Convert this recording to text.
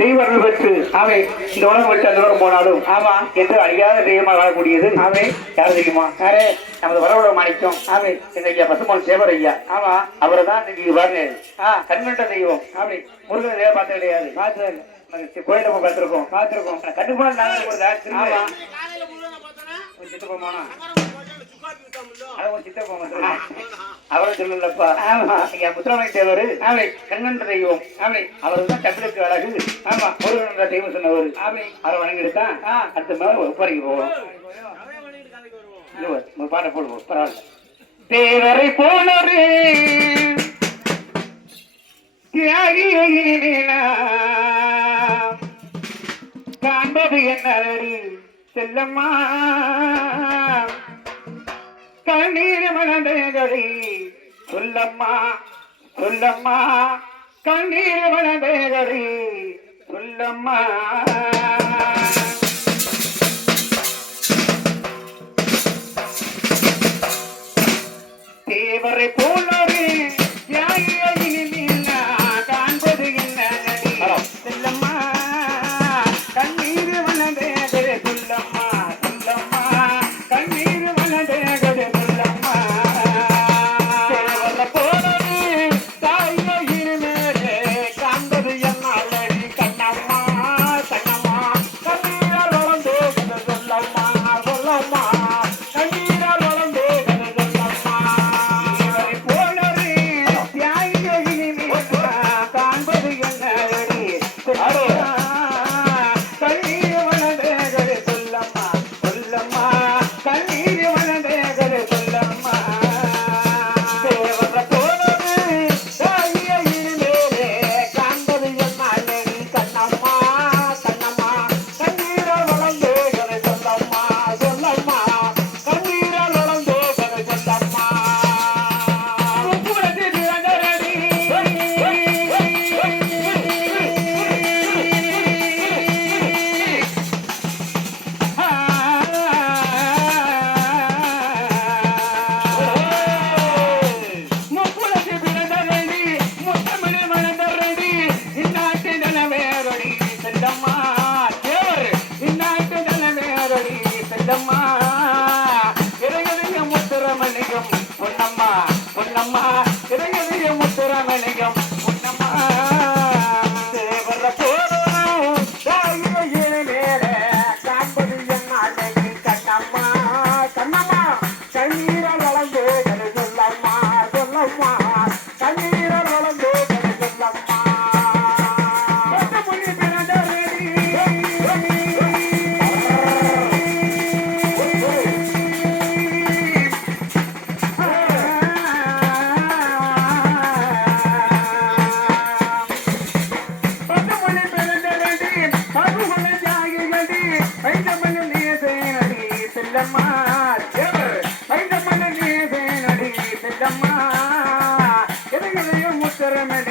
தெய்வர்கள் பெற்று அவை இந்த உலகம் விட்டு அந்த உலகம் போனாலும் ஆமா என்று அழியாத தெய்வமாக வாழக்கூடியது அவை யார் தெரியுமா? யாரே? நமது வரவுட மாணிக்கம். எங்க ஐயா பசுமான் சேவர் ஐயா. ஆமா அவரை தான் இன்னைக்கு பாருங்க. ஆ கண்கண்ட தெய்வம். அப்படி முருகன் தேவை பார்த்த கிடையாது. பார்த்து கோயில போய் பார்த்திருக்கோம். பார்த்துருக்கோம். கண்டுபிடி நாங்க ஒரு ராத்திரி ஆமா. ஒரு சித்தப்பா போனா சித்தப்பா அவரை சொல்லலப்பா ஆமா. ஐயா முத்துராமலிங்க தேவர் அவை கண்கண்ட தெய்வம். அவை அவர் தான் தமிழுக்கு அழகு. ஆமா. முருகன் என்ற தெய்வம் சொன்னவர். அவை அவரை வணங்கிடுதான் ஆ. அடுத்த மேல ஒப்பறைக்கு போவோம். இல்ல, ஒரு பாட்டை போடுவோம் பரவாயில்ல. தேவரை போனரு தியாகியினா காண்பது என்னடி செல்லம்மா. கண்ணீர் மனதேகடி சொல்லம்மா சொல்லம்மா கண்ணீர் மனதேகடி சொல்லம்மா. தேவரை போல் செல்லம்மா மைதம்மன் நீ தேனடி செல்லம்மா. எதையும் உத்தரமென